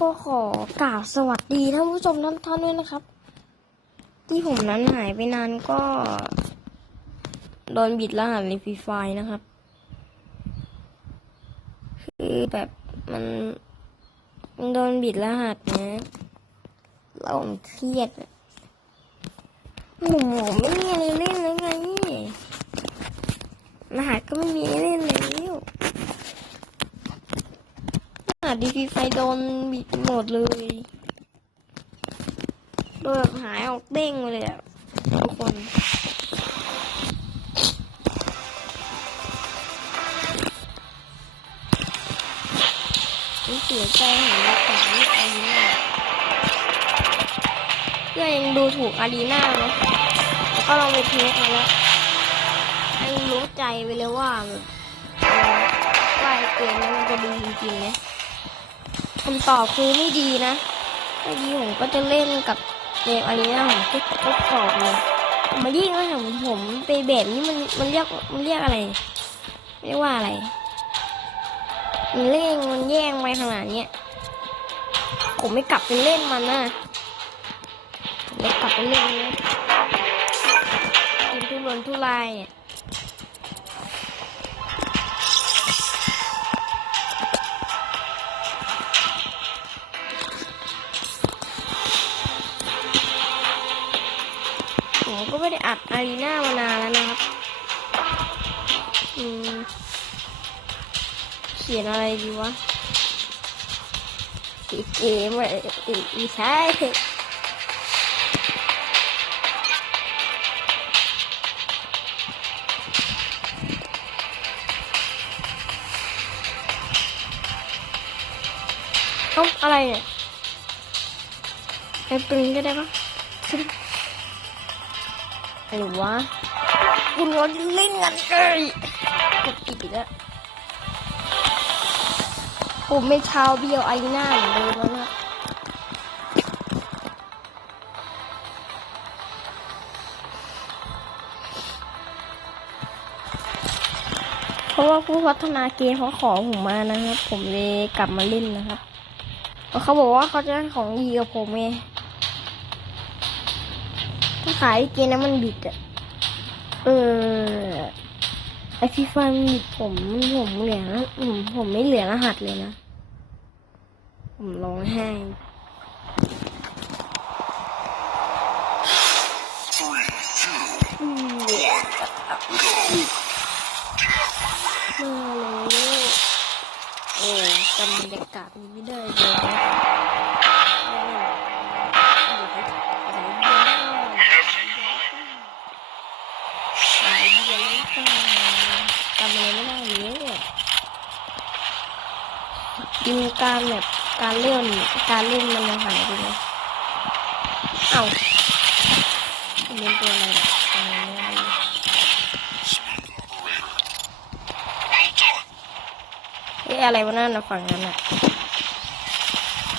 ก็ขอกราบสวัสดีท่านผู้ชมท่านท่านด้วยนะครับ ที่ผมนั้นหายไปนานก็ โดนบิดรหัสในฟรีไฟนะครับ คือแบบมันมันโดนบิดรหัสนะเราเครียดอะผมผมไม่มีอะไรเล่นแล้วไงรหัสก็ไม่มีให้เล่นแล้วรหัส ดีฟีไฟโดนบิดหมดเลยโดนแบบหายออกเด้งเลยอะทุกคนเสียใจเห็นว่าของอารีนาเพื่อยังดูถูกอารีนาเนาะแล้วก็ลองไปเทสมาแล้วให้รู้ใจไปเลยว่าแบบว่าไอ้เกมนี้มันจะดีจริงๆนะ คำตอบคือไม่ดีนะไม่ดีผมก็จะเล่นกับเกมอารีนาผมก็ทดสอบเลยมายิ่งแล้วผมผมไปแบบนี้มันมันเรียกมันเรียกอะไรเรียกว่าอะไรมันเล่นมันแย่งไปขนาดนี้ผมไม่กลับไปเล่นมันนะไม่กลับไปเล่นนะกินทุรนทุราย ผมก็ไม่ได้อัดอารีนามานานแล้วนะครับ อืม เขียนอะไรดีวะสีเกมอะไม่ใช่เอ้าอะไรเนี่ยไอปริงก็ได้ปะ อะไรวะคุณรอนเล่นกันเลยกดปิดอีกแล้วผมเป็นชาวเบียวไอรีน่าเหมือนเดิมแล้วนะเพราะว่าผู้พัฒนาเกมเขาขอผมมานะครับ ผมเลยกลับมาเล่นนะครับ เขาบอกว่าเขาจะให้ของดีกับผมไง ถ้าขายเกมนั้นมันบิดอะเออไอฟีฟันบิดผมผมเหลือผมผมไม่เหลือรหัสเลยนะ ผมร้องไห้ Three, two, อืม one, go. มาแล้วโอ้จำบรรยากาศนี้ไม่ได้เลยนะ หลายเดือนแล้วค่ะจำอะไรไม่ได้เลยกินการแบบการเล่นการเล่นมันยังหายไปเลยเอ้าเป็นตัวอะไรเนี่ยอะไรวะนั่นนะฝั่งนั้นอะ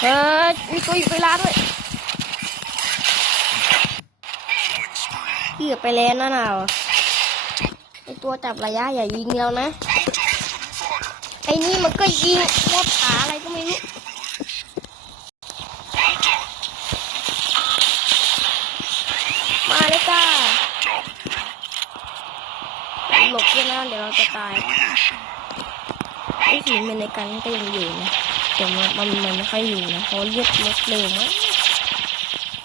เฮ้ยมีตัวอยู่เวลาด้วย Killing spree. เกือบไปแล้วนั่นน่ะ ตัวจับระยะอย่ายิงเรานะ ไอ้นี่มันก็ยิงมดขาอะไรก็ไม่รู้มาเลยจ้าหลบด้วยนะเดี๋ยวเราจะตายไอ้สีมันในกันก็ยังอยู่นะแต่มันมันมันไม่ค่อยอยู่นะเพราะเลือดลดเร็วมาก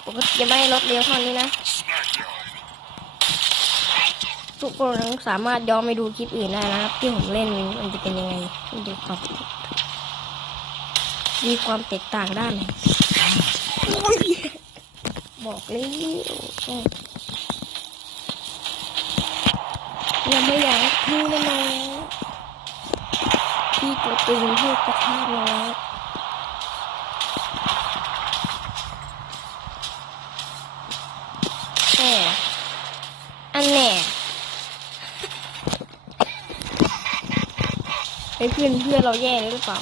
ปกติจะไม่ลดเร็วเท่านี้นะ ทุกคนสามารถย้อนไปดูคลิปอื่นได้นะครับ ที่ผมเล่นมันจะเป็นยังไงมันจะความมีความแตกต่างด้านบอกเลยยังไม่อยากพี่นะน้องพี่ตัวตึงเทพประทาน้อยแน่อันแน่ ไอ้เพื่อนเพื่อนเราแย่เลยหรือเปล่า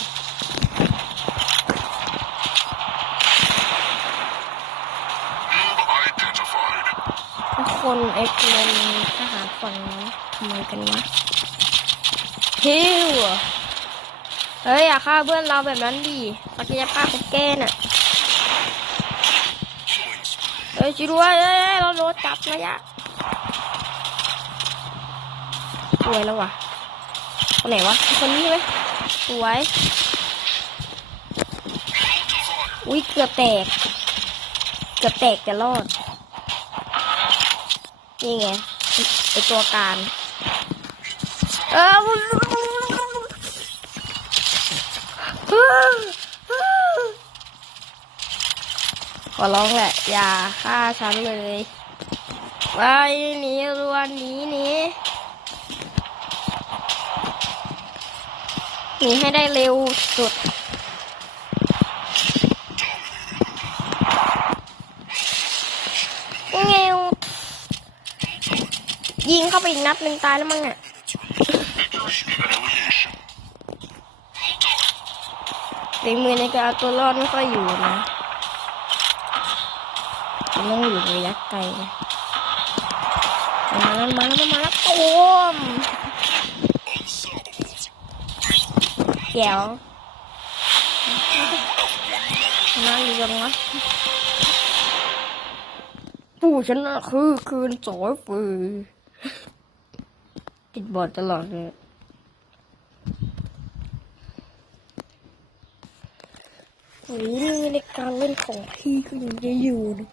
คนไอ้คนทหารฝั่งนั้ทำไมกันวะฮิวเฮ้ย อย่าฆ่าเพื่อนเราแบบนั้นดิเขาจะจะฆ่าแกน่ะเฮ้ยช่วยด้วยเฮ้ยเราโดนจับระยะสวยแล้วว่ะ คนไหนวะคนนี้ไหมสวย อุ้ยเกือบแตก เกือบแตกจะรอด นี่ไงไอตัวการ เออขอร้องแหละอย่าฆ่าฉันเลยไปหนีรวนหนีหนี นีให้ได้เร็วสุด เงี้ยวยิงเข้าไปอีกนัดหนึ่งตายแล้วมั้งอะ Victory and humiliation. ฝีมือในการเอาตัวรอดไม่ค่อยอยู่นะมันต้องอยู่ระยะไกลมาแล้วมาแล้วมาแล้วโอ้ม Unstoppable. แจ๋วน่าเรียงวะผู้ชนะคือคืนสอยฟืติดบอดตลอดเลยฝีมือในการเล่นของพี่ก็ยังจะอยู่นะ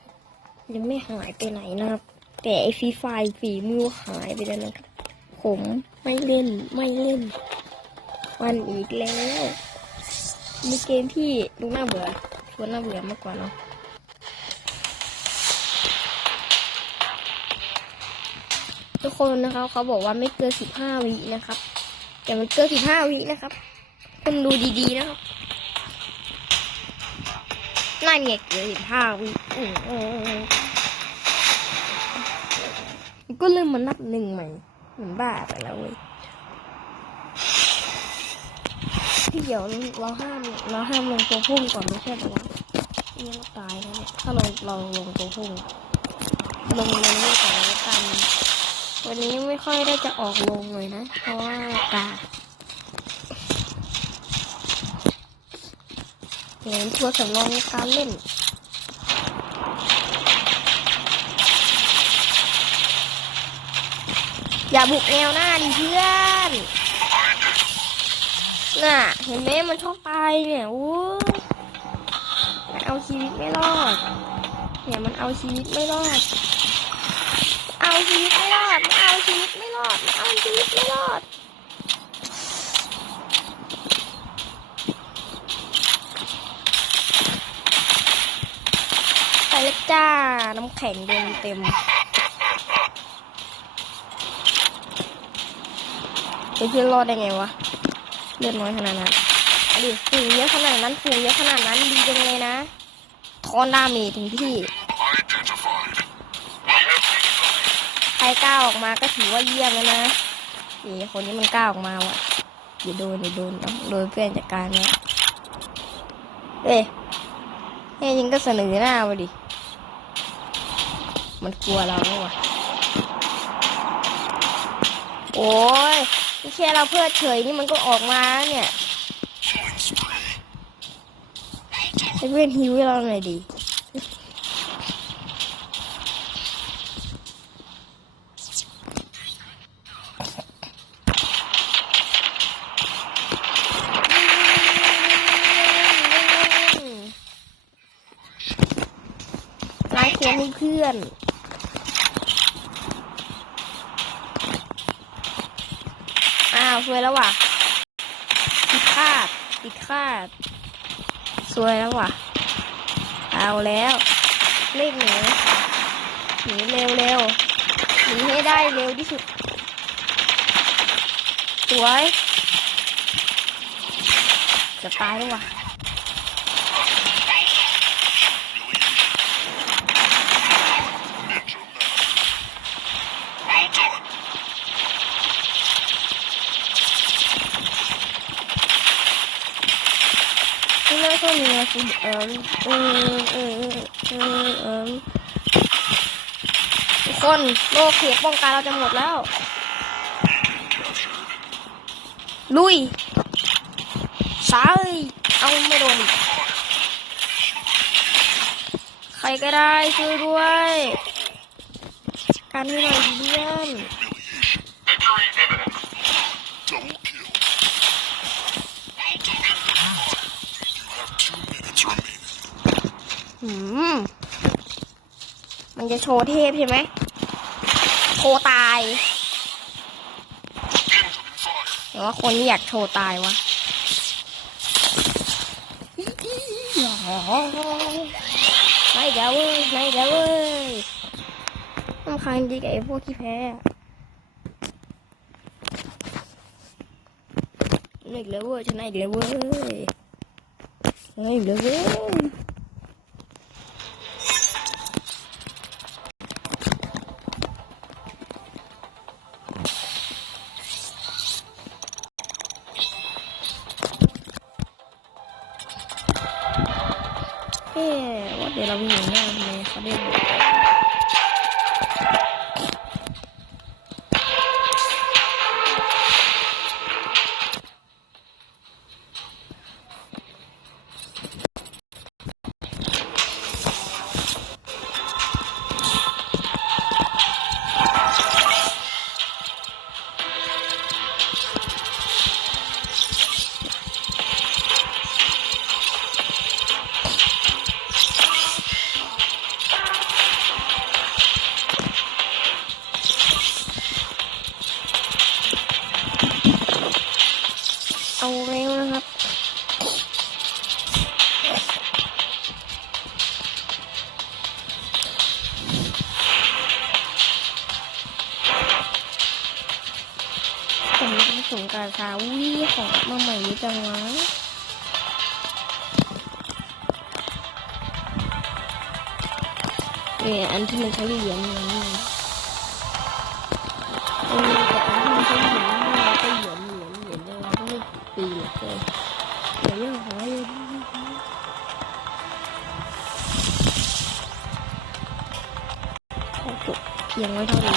ยังไม่หายไปไหนนะครับ แต่ไอฟรีไฟล์ฝีมือหายไปแล้วนะครับ ผมไม่เล่นไม่เล่น มันอีกแล้วมีเกมที่ดูน่าเบื่อชวนน่าเบื่อมากกว่าเนาะทุกคนนะครับเขาบอกว่าไม่เกินสิบห้าวินะครับ แต่มันเกินสิบห้าวินะครับคุณดูดีๆนะครับนั่นไงเกินสิบห้าวิก็เริ่มมานับหนึ่งใหม่เหมือนบ้าไปแล้วเว้ย ที่เดี๋ยวเราห้ามเราห้ามลงตัวพุ่งก่อนไม่ใช่เหรอวะนี่เราตายแล้วเนี่ยถ้าเราเราลงตัวพุ่งลงเลยไม่ก่อแล้วกันวันนี้ไม่ค่อยได้จะออกลงเลยนะ เพราะว่าอากาศเห็นทัวร์สำรองการเล่นอย่าบุกแนวหน้าดิเพื่อน น่ะ เห็นไหมมันชอบตายเนี่ยโอ้มันเอาชีวิตไม่รอด เนี่ยมันเอาชีวิตไม่รอด เอาชีวิตไม่รอดมันเอาชีวิตไม่รอดมันเอาชีวิตไม่รอดไปแล้วจ้า น้ำแข็งเต็มเต็มเฮ้ยเพื่อนรอดได้ไงวะ เลือดน้อยขนาดนั้นอดิฝูงเยอะขนาดนั้นฝูงเยอะขนาดนั้นดีจังเลยนะทอนดาเมจถึงที่ใครก้าออกมาก็ถือว่าเยี่ยมแล้วนะนี่คนนี้มันก้าออกมาว่ะเดี๋ยวโดนเดี๋ยวโดนต้องโดนเพื่อนจัดการนะเอ้ยแค่ยิงก็เสนอหน้ามาดิ มันกลัวเราแล้ววะโอ้ย แค่เราเพื่อเฉยนี่มันก็ออกมาเนี่ยให้เพื่อนฮิวให้เราหน่อยดิล้างแค้นให้เพื่อนาวสวยแล้วว่ะติดคาดติดคาดสวยแล้วว่ะ เอาแล้วเร่งหนีหนีเร็วเร็วหนีให้ได้เร็วที่สุด สวย จะตายแล้วว่ะ นี่ไม่ใช่มีนะคือเออเออเออเออเออทุกคนโลกเขตป้องกันเราจะหมดแล้ว ลุยตายเอาไม่โดนใครก็ได้ช่วยด้วย การให้หน่อยดิเมันจะโชว์เทพใช่ไหมโชว์ตายหรือว่าคนนี้อยากโชว์ตายวะไม่เดี๋ยวเว้ยไม่เดี๋ยวเว้ยต้องคางดีกับไอ้พวกที่แพ้ชนะอีกแล้วเว้ยชนะอีกแล้วเว้ยชนะอีกแล้วเว้ย เอ๊ะว่าเดี๋ยวเราวิ่งหน้าทำไมเขาได้บอก เป็นสงกรารซาวีของมาใหม่นี้จังวะเนี่ยอันที่มันใช้เหรียญเนี่ยนี่เออแต่อันที่มันใช้เหรียญเนี่ยก็เหรียญเหรียญเหรียญเนี่ยเราก็ไม่ตีเหลือกเยเรื่องของอะไรขอจบเพียงไว้เท่านี้